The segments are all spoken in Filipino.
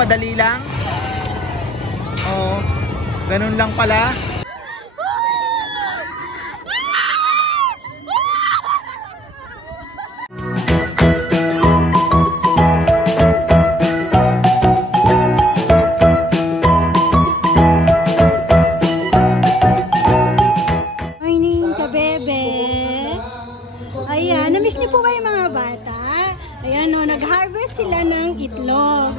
madali lang. Oh, ganun lang pala. Ayan, namiss niyo po kayo mga bata? Ayan o, nag-harvest sila ng itlog.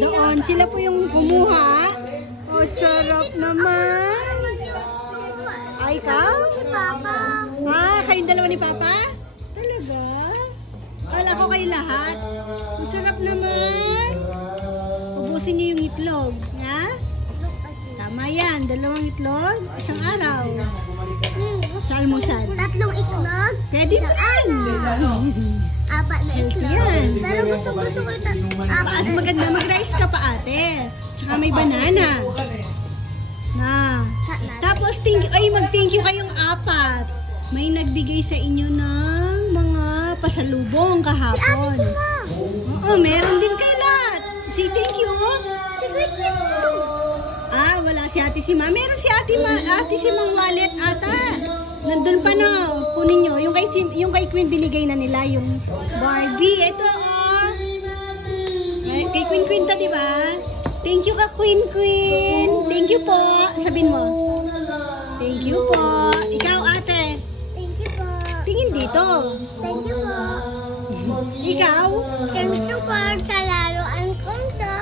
Doon, sila po yung kumuha. Oh, sarap naman. Ay, ikaw? Si Papa. Ah, kayong dalawa ni Papa? Talaga? Kala ko kayo lahat. Ang sarap naman. Ubusin niyo yung itlog. Ha? Tama yan, 2 itlog, isang araw. Sa almusal. 3 itlog. Pwede na. 4 na itlog. Yan. Pero gusto ko Paas maganda, mag-rice ka pa ate. Tsaka may banana. Na. Tapos mag-thank you kayong 4. May nagbigay sa inyo ng mga pasalubong kahapon. Si Ate Sima. Oo, meron din kayo lahat. Say thank you. Si Queen Ah, wala si Ate Sima. Meron si Ate Simang wallet ata. Nandun pa na. Kunin nyo. Yung kay Queen binigay na nila yung Barbie. Ito oh. Kay Queen to, di ba? Thank you ka Queen. Thank you po. Sabihin mo. Thank you po. Ikaw ate. Thank you po. Tingin dito. Thank you po. Ikaw? Thank you po sa laruan ko to.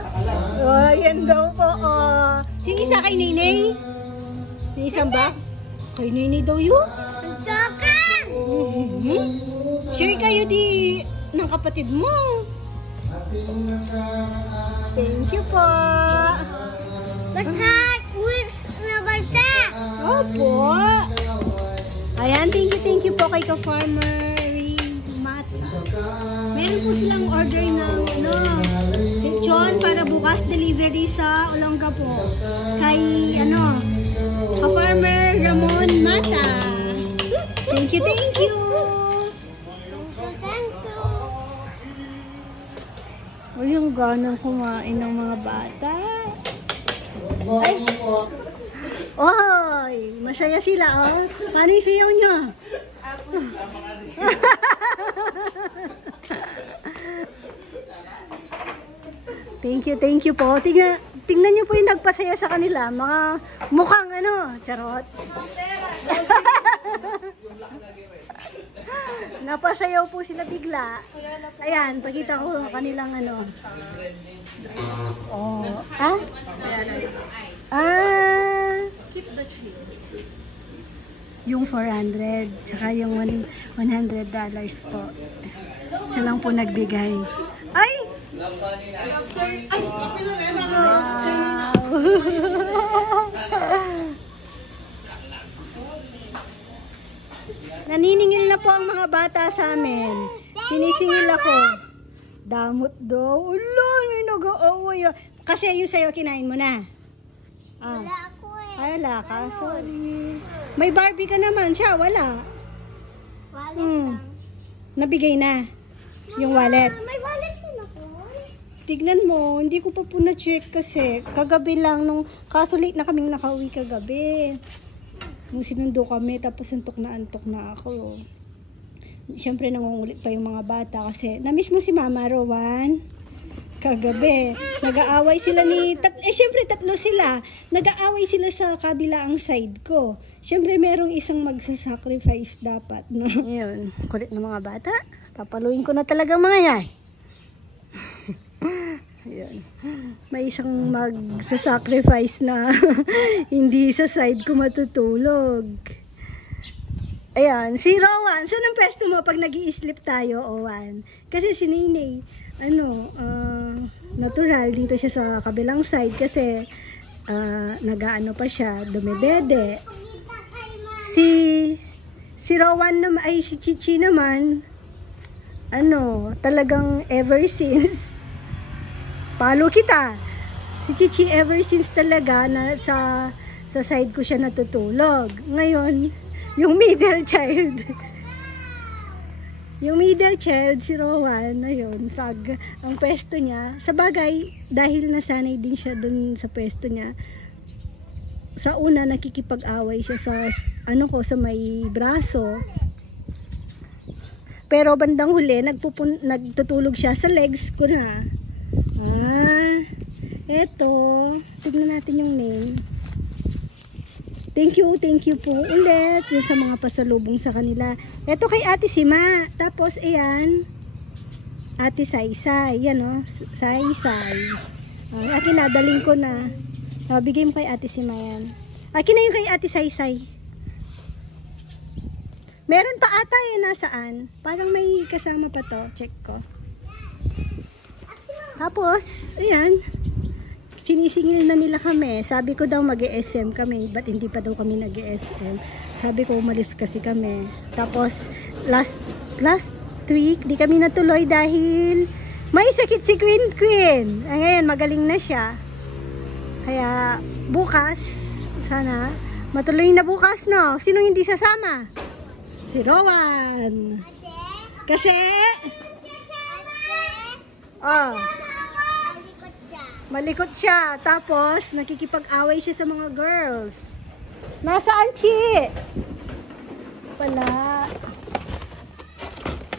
Oh, yan daw po. Oh. Yung isa kay Nenay? Yung isang bag? Kay Nenay daw yun? Ang sokan! Share kayo ng kapatid mo. Thank you po. Basta, wish na basta. Opo. Ayan, thank you po kay ka-farmer Matt. Meron po silang order ng lechon para bukas delivery sa Olonga po. Kay ka-farmer Ramon Mata. Thank you. Thank you. O yung ganang kumain ng mga bata. Ay! Oy! Masaya sila, oh. Paano yung siyaw nyo? Thank you po. Tingnan nyo po yung nagpasaya sa kanila. Mga mukhang charot. Napasayaw po sila bigla. Ayan, pakita ko kanilang Oh, yung 400 tsaka yung $100 po. Silang po nagbigay. Ay! Naniningil na po ang mga bata sa amin. Sinisingil ako. Damot daw. Ulo, may nag-aaway. Kasi yung sa'yo, kinain mo na. Wala ako eh. Ay, wala ka. Sorry. May Barbie ka naman. Siya, wala. Wallet lang. Nabigay na. Yung wallet. May wallet din ako. Tignan mo, hindi ko pa po na-check kasi kagabi lang kaso late na kaming nakauwi kagabi. Nung sinundo kami, tapos antok na ako. Siyempre nangungulit pa yung mga bata kasi na-miss mo si Mama Rowan. Kagabi, nag-aaway sila siyempre 3 sila. Nag-aaway sila sa kabilaang side ko. Siyempre merong isang magsasacrifice dapat, no? Yun, kulit ng mga bata. Papaluin ko na talaga mga yan. Ayan. May isang magsasacrifice na hindi sa side ko matutulog. Ayan, si Rowan. Saan ang pwesto mo pag nag-i-sleep tayo, Owan? Kasi si Nenay, natural dito siya sa kabilang side kasi nag-aano pa siya, dumebede. Si Rowan naman, ay si Chichi naman, talagang ever since palo kita. Si Chichi ever since talaga na sa side ko siya natutulog. Ngayon, yung middle child Yung middle child, si Rowan, ayun, ang pwesto niya. Sa bagay, dahil nasanay din siya dun sa pwesto niya, sa una nakikipag-away siya sa sa may braso. Pero bandang huli, nagtutulog siya sa legs ko na. Eto, tignan natin yung name. Thank you po ulit yung sa mga pasalubong sa kanila. Ito kay Ate Sima. Tapos ayan, Ate Saysay. Yan o, Saysay. Akin na, daling ko na. Bigay mo kay Ate Sima yan. Akin na yung kay Ate Saysay. Meron pa ata nasaan? Parang may kasama pa to. Check ko. Tapos, ayan. Sinisingil na nila kami. Sabi ko daw mag-ESM kami. Ba't hindi pa daw kami nag-ESM? Sabi ko umalis kasi kami. Tapos last week di kami natuloy dahil may sakit si Queen. Ngayon magaling na siya. Kaya bukas sana matuloy na bukas, no? Sino hindi sasama? Si Rowan. Kasi malikot siya. Tapos, nakikipag-away siya sa mga girls. Nasaan, Chi? Wala.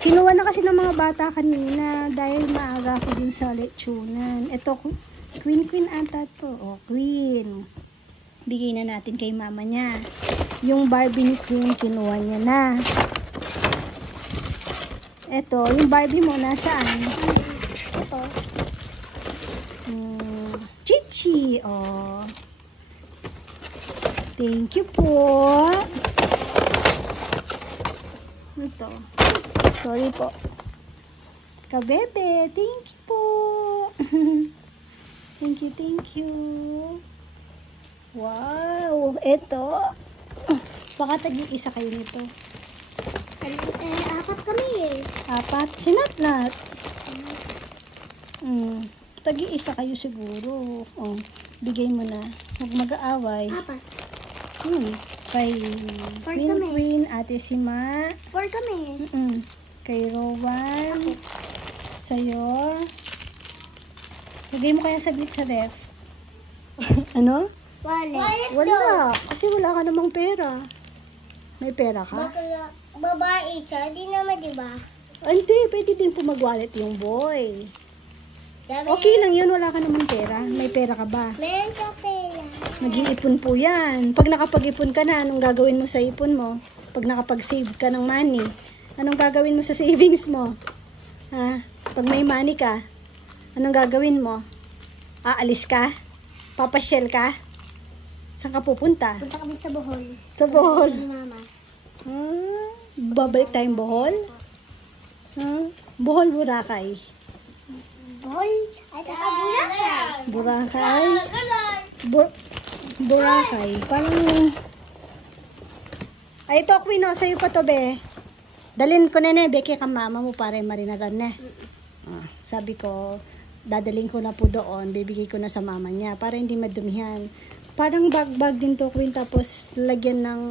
Kinuha na kasi ng mga bata kanina dahil maaga ako din sa leksyonan. Ito, Queen ata to. Queen. Bigay na natin kay mama niya. Yung Barbie ni Queen, kinuha niya na. Ito, yung Barbie mo, nasaan? Ito. Chichi. Thank you po. Ito. Sorry po. Kabebe. Thank you po. Thank you. Wow. Ito. Baka tag-isa kayo nito. Apat kami eh. Apat? Sinatnat. Tag-iisa kayo siguro. Bigay mo na. Huwag mag-aaway. Apat. Kay Queen, Ate Sima. 4 kami. Kay Rowan. Sa'yo. Lagay mo kaya saglit sa ref. Ano? Wala. Kasi wala ka namang pera. May pera ka? Bakla, babae siya. Di naman, di ba? Hindi. Pwede din po mag-wallet yung boy. Okay lang yun, wala ka namang pera. May pera ka ba? Meron ka pera. Nag-iipon po yan. Pag nakapag-ipon ka na, anong gagawin mo sa ipon mo? Pag nakapag-save ka ng money, anong gagawin mo sa savings mo? Pag may money ka, anong gagawin mo? Aalis ka? Papasyel ka? Saan ka pupunta? Punta kami sa Bohol. Sa Bohol? Ni Mama. Babalik tayong Bohol? Bohol, Boracay. Bohol? At saka Boracay? Boracay. Parang... Ay, ito, Queen, sa'yo pa to, be. Dalhin ko na beke ka mama mo para marinagan na. Sabi ko, dadaling ko na po doon, bibigay ko na sa mama niya para hindi madumihan. Parang bag din to, Queen, tapos lagyan ng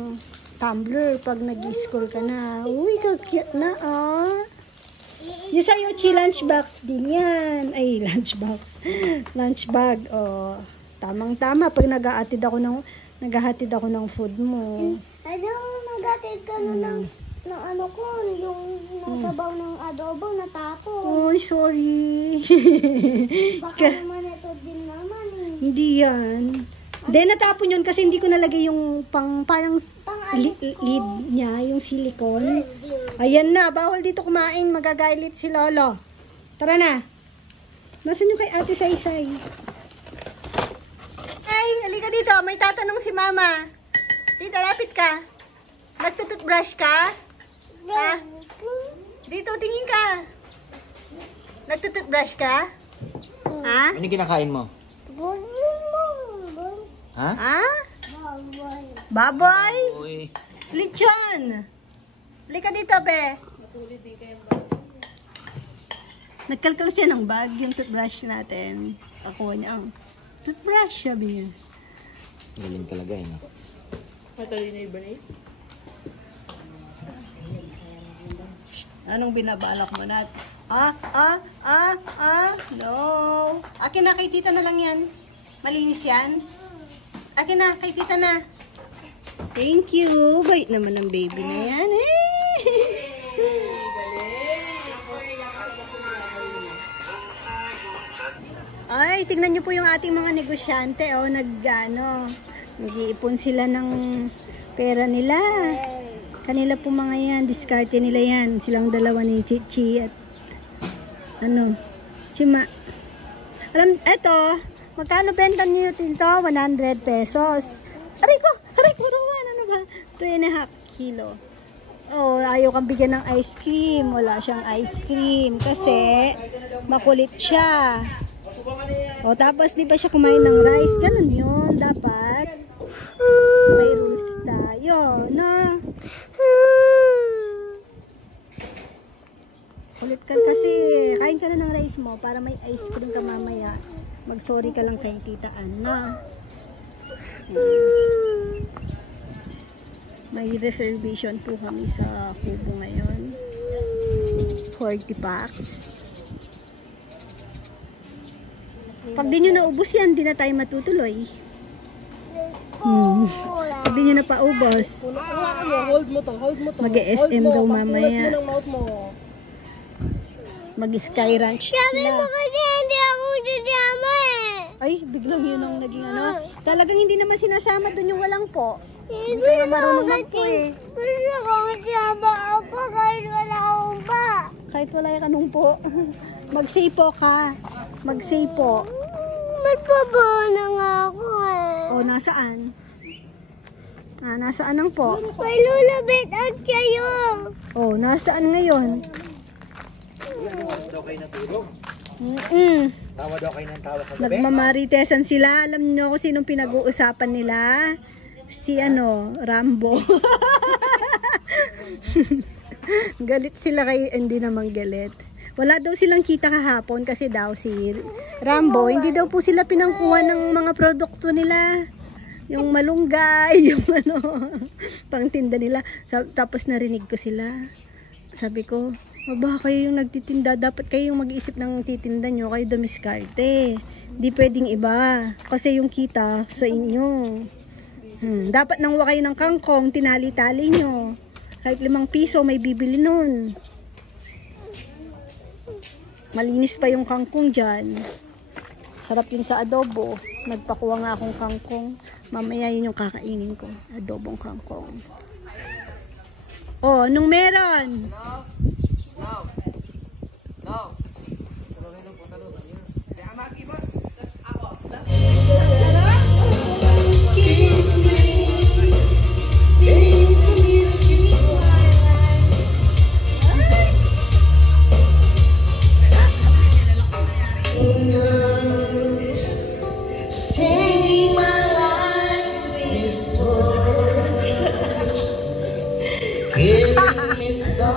tumbler pag nag-school ka na. Uy, cute na, Yung sa'yo, lunchbox din yan. Ay, lunchbox. Lunchbag, tamang-tama pag naghahatid ako ng food mo. Ano, nag-atid ka ng ano ko, yung sabaw ng adobo, natapon. Oy, sorry. Baka naman ito din naman eh. Hindi yan. Hindi, natapon yun kasi hindi ko nalagay yung parang Pang-alis ko. lid niya, yung silicone. Ayan na, bawal dito kumain, magagailit si Lolo. Tara na. Nasaan yung kay Ate Saysay? Ay, halika dito, may tatanong si Mama. Dito, lapit ka. Nagtututbrush ka? Dito, tingin ka. Nagtututbrush ka? Ano yung kinakain mo? Ha? Baboy. Baboy? Lechon. Halika dito, be. Nagkalkal siya ng bag, yung toothbrush natin. Ako niya ang toothbrush, sabi niya. Galing talaga eh, no? Anong binabalak mo na? No. Akin na, kay tita na lang yan. Malinis yan. Akin na, kay tita na. Thank you. Bait naman ang baby na yan. Ay, tingnan niyo po yung ating mga negosyante. Oh, nag-iipon sila ng pera nila. Kanila po mga yan, diskarte nila yan. Silang dalawa ni Chichi at Chima. Alam, eto, magkano benta niyo dito? 100 pesos. Aray ko, Rowan, ano ba? 2.5 kilo. Oh, ayaw kang bigyan ng ice cream. Wala siyang ice cream kasi makulit siya. O, tapos di ba siya kumain ng rice? Ganun yun. Dapat may rules tayo, no? Kulit ka kasi. Kain ka na ng rice mo para may ice cream ka mamaya. Mag-sorry ka lang kay Tita Anna. May reservation po kami sa Kubo ngayon. 40 packs. Pag di nyo naubos yan, di na tayo matutuloy. Pag di nyo na paubos, Hold mo to. mag-SM daw mamaya. Mag-sky ranch Sabi mo sila. kasi hindi ako sasama eh. Ay, biglang yun ang naging ano. Talagang hindi naman sinasama dun yung walang po. Hindi Gusto kayo ko marunong kasi, magpo eh. gusto ko kasama ako kahit wala akong pa. Kahit wala yung kanong po. Magsipo ka. Magsipo. Magpabaho na nga ako eh. O, nasaan? Nasaan ang po? May lulabit ang tiyayo. O, nasaan ngayon? Daw kayo natulog. Tawa daw kayo ng tawa kagabi. Nagmamaritesan sila. Alam niyo kung sinong pinag-uusapan nila? Si Rambo. Galit sila kay, hindi naman galit. Wala daw silang kita kahapon kasi daw si Rambo, hindi daw po sila pinangkuha ng mga produkto nila. Yung malunggay, yung pangtinda nila. Tapos narinig ko sila. Sabi ko, baka kayo yung nagtitinda, dapat kayo yung mag-iisip ng titinda nyo, kayo dumiskarte. Hindi pwedeng iba, kasi yung kita sa inyo. Dapat nangwa kayo ng kangkong, tinali-tali nyo. Kahit 5 piso may bibili nun. Malinis pa yung kangkong dyan. Sarap yun sa adobo. Nagpakuha nga akong kangkong. Mamaya yun yung kakainin ko. Adobong kangkong. Oh, anong meron?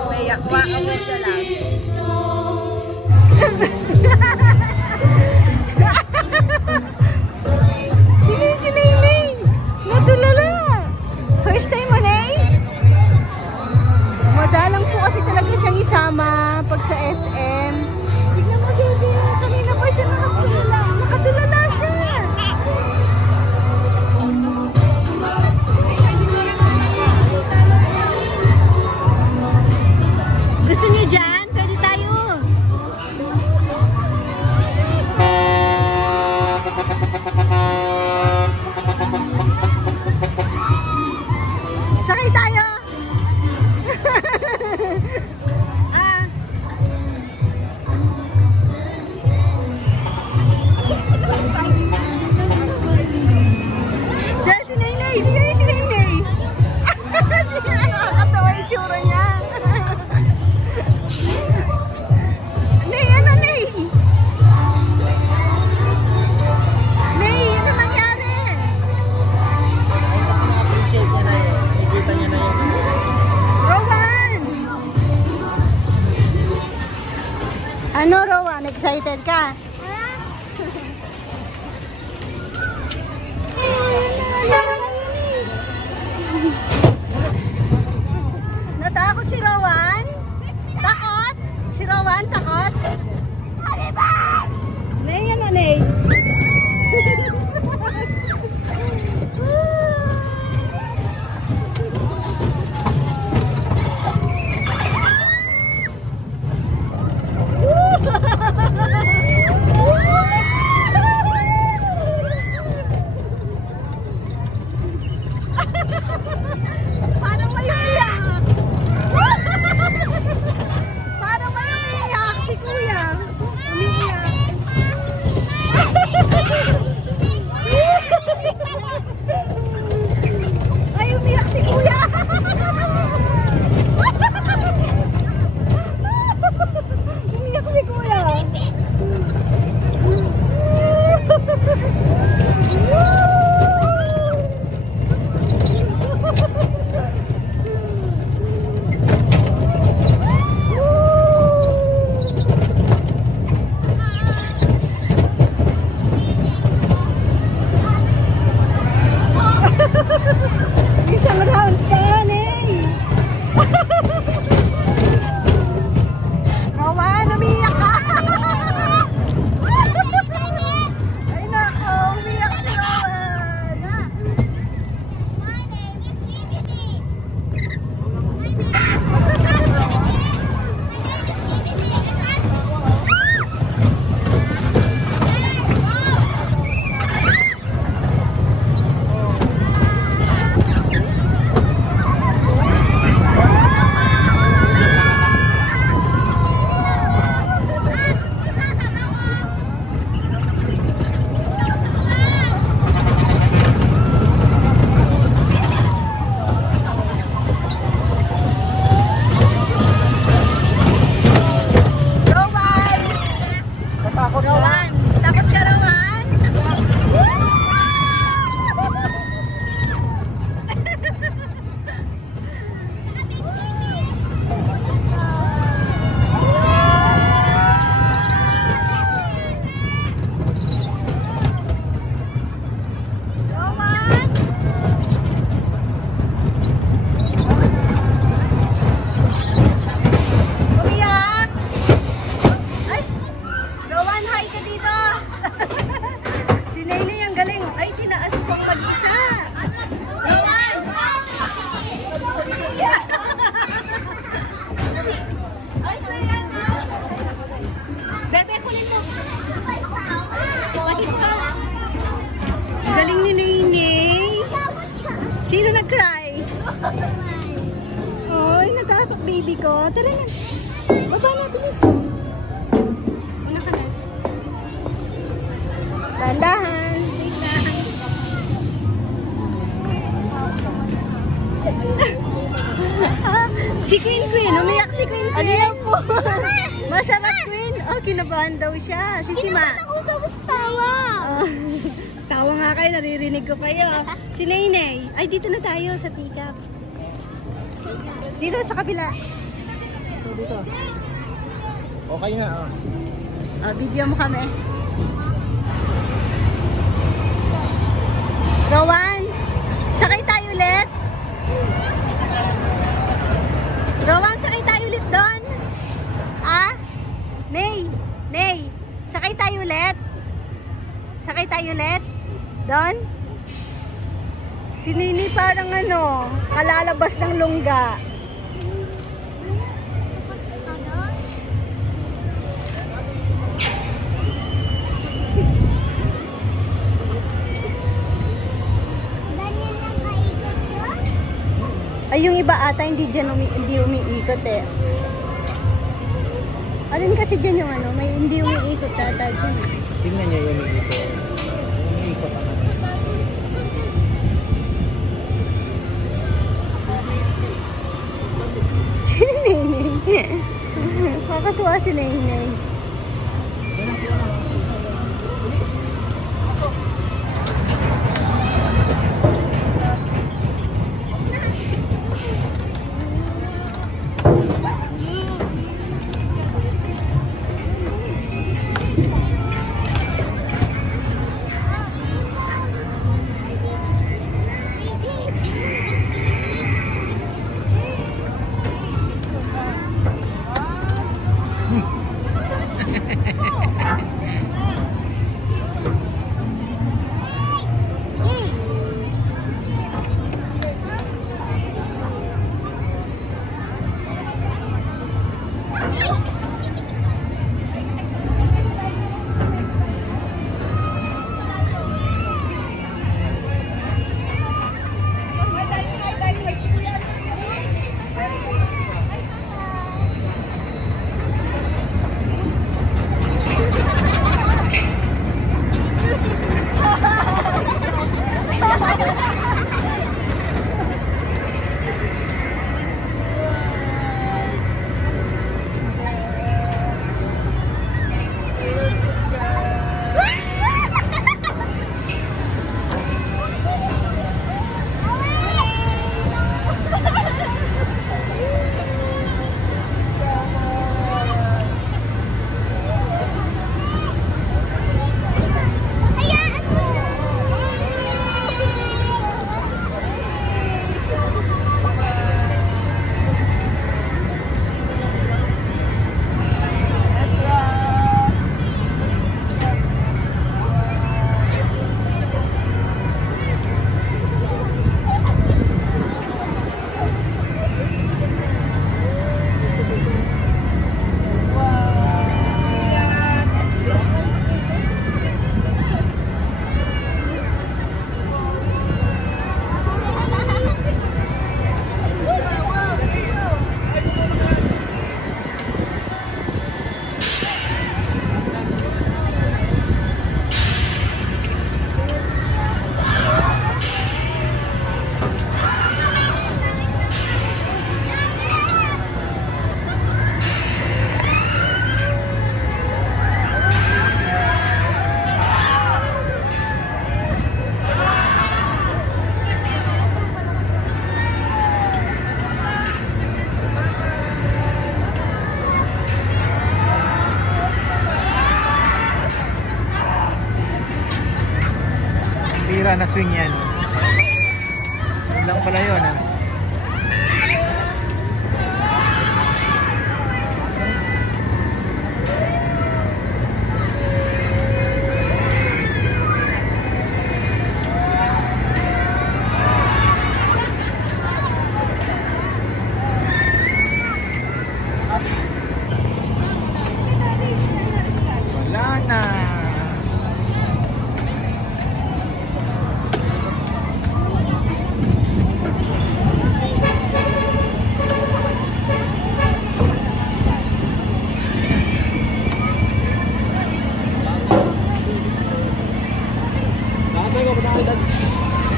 May yakwa ka mo siya lang. Si Nay. Natulala. First time mo, Nay? Madalang po kasi talaga siyang isama pag sa SM. Tignan mo, baby. Kanina pa siya nakatulala. Nakatulala siya. Gusto niyo dyan? Pwede tayo. Sakay tayo. Diyan si Nainay. Diyan si Nainay. Nakakatawa yung tsura niya. Nay, ano Nay? Nay, ano nangyari? Na-appreciate niya na yun. Nakikita niya na yun. Rowan! Ano Rowan? Excited ka? Natakot si Rowan? Takot! Nay, yan o, Nay. Parang may umiyak. Parang may umiyak si Kuya. Umiyak. Ay, umiyak si Kuya. Umiyak si Kuya. Isang round pa, Nay. Rowan, umiyak ka. Ay nako, umiyak si Rowan. Natakot na. Rowan, takot ka, Rowan? Rowan? Umiyak? Ay! Rowan, hi ka dito! Si Nainay ang galing. Ay, tinaas pang mag-isa. Rowan! Ay, saya na. Bebe, kunin mo. Bakit ka? Galing ni Nainay. Sino nag-cry? Ay, natakot baby ko. Tara na. Baba na, bilis. Una ka na. Dandahan. Si Queen Queen. Umiyak si Queen Queen. Ano po? Masarap Queen. Oh, kinabahan daw siya. Si Sima. Ako tapos tawa. Oh, tawa nga kayo. Naririnig ko kayo. Si Nainay. Ay, dito na tayo sa teacup. Dito sa kabila. Dito. Okay na. Video mo kami. Rowan, sakay tayo ulit. Rowan, sakay tayo ulit doon. Ah? Nay, sakay tayo ulit. Sakay tayo ulit. Doon. Si Nini parang ano, kalalabas ng lungga. Ay, yung iba ata hindi dyan hindi umiikot eh. Alin kasi dyan yung ano, may hindi umiikot ata dyan. Tingnan niya yung umiikot. Umiikot ako. Si Nainay. Makakatuwa si Nainay. na swing yan. Yan lang pala yun, ha? Wala na.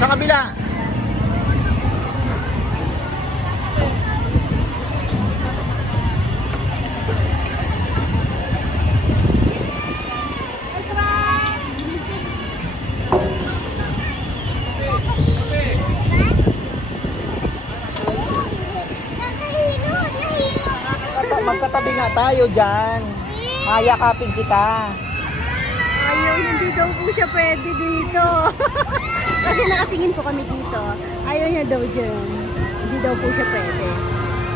Sa kabila. Magkatabi nga tayo dyan. Hayakapin kita. Ayaw, hindi daw po siya pwede dito. Kasi nakatingin po kami dito. Ayaw niya daw dyan. Hindi daw po siya pwede.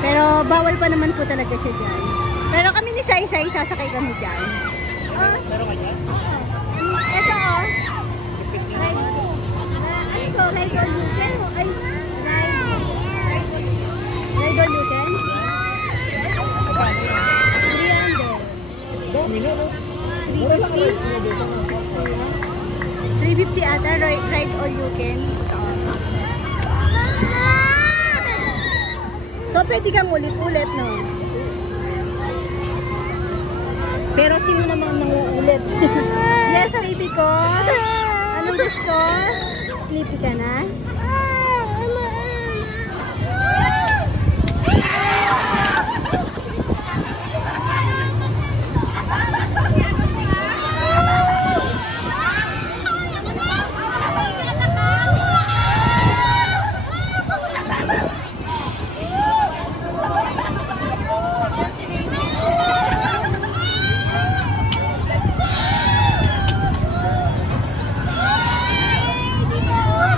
Pero bawal pa naman po talaga siya dyan. Pero kami ni Sai-Sai, sasakay kami dyan. Meron ka dyan? Ito oh. Ano to? Ride all you can? Ay, ride all you can? 300. Domino, no? 350 ata, ride all you can. So, pwede kang ulit-ulit, no? Pero sino naman nanguulit? Yes, baby ko. Anong gusto? Sleepy ka na?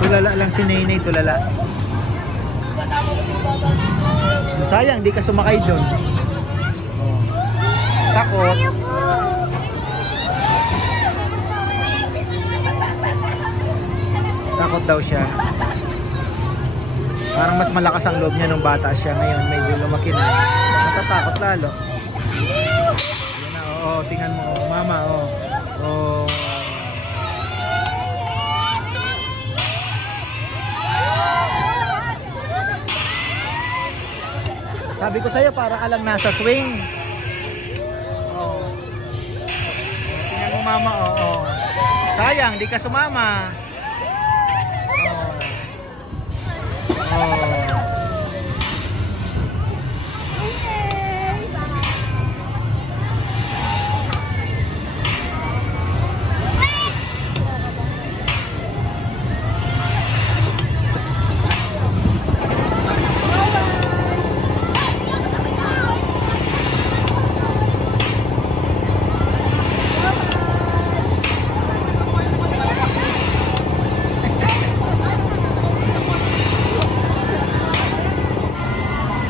Tulala lang si Nenay, tulala. Sayang, di ka sumakay doon. Oh. Takot. Takot daw siya. Parang mas malakas ang loob niya nung bata siya. Ngayon, medyo lumaki na. Natatakot lalo. Ayan na, oo, tingnan mo, mama, oo. Oo. Sabi ko sa'yo, para ka lang nasa swing. Oh. Tingnan mo mama, oh. Sayang, di ka sumama. Oh. Oh.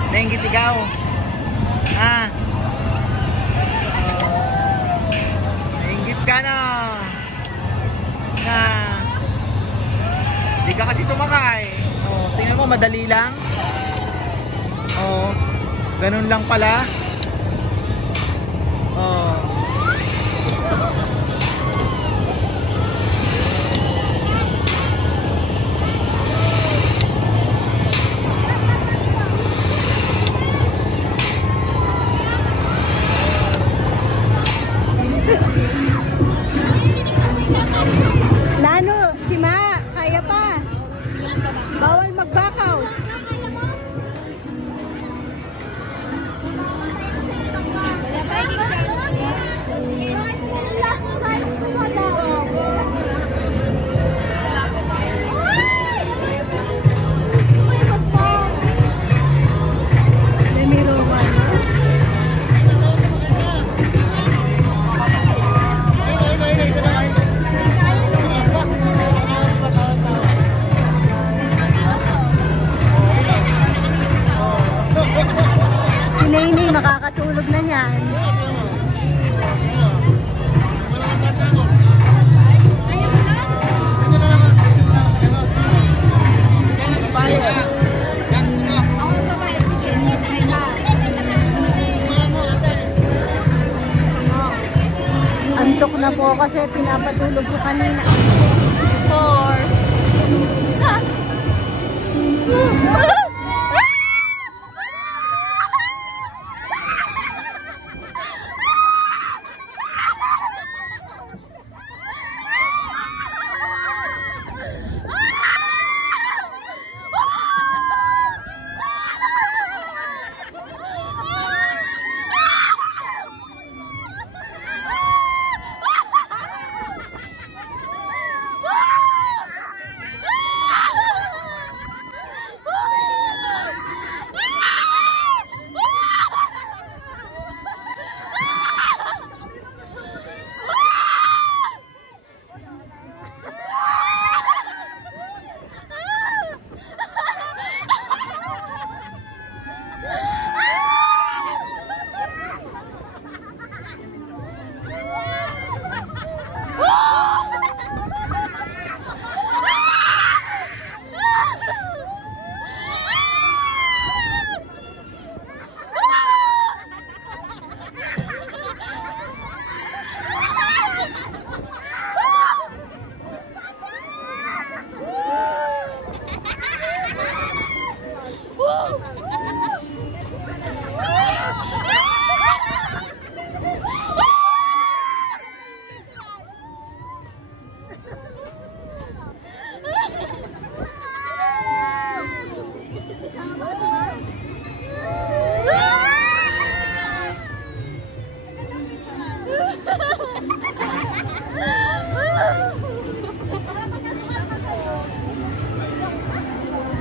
Nainggit ikaw. Ah. Nainggit ka na. Na. Di ka kasi sumakay. Oh, tingnan mo, madali lang. Oh. Ganun lang pala. Oh. Lano, si Ma, kaya pa. Bawal magbakaw. Wala pa, hindi siya. Tulog na niyan. Antok na po kasi pinapatulog ko kanina. 4.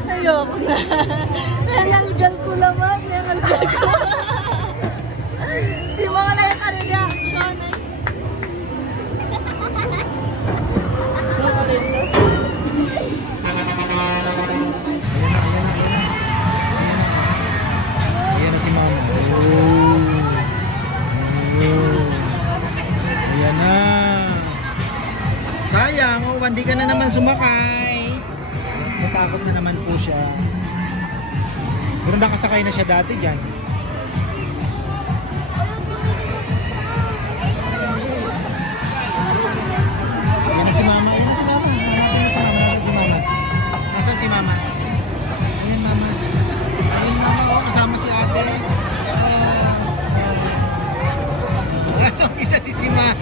Ayoko na. Nanalgal ko naman. Nanalgal ko. Si mga na yung reaction. Ayan na si mama. Ayan na. Sayang, hindi ka na naman sumakay. Natakot na naman po siya. Pero nakasakay na siya dati dyan. Ayan na si mama. Ayan na si mama. Ayan si mama. Nasaan si mama? Ayan mama. Ayan mama. Oh, kasama si ate. So, isa si Sima.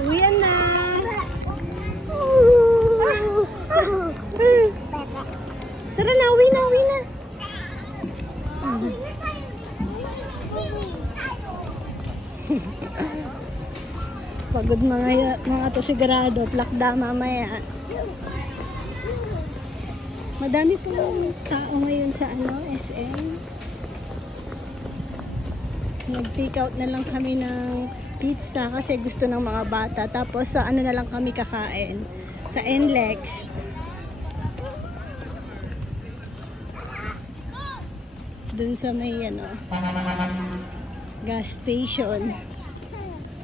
Uwian na. Tara na, uwi na, uwi na. Pagod mga to sigurado, plakda mamaya. Madami pong tao ngayon sa SM. Nag-take out na lang kami ng pizza kasi gusto ng mga bata. Tapos sa na lang kami kakain. Sa NLEX. Dun sa may gas station.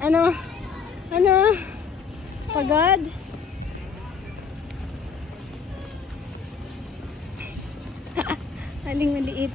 Ano? Pagod? Aling maliit.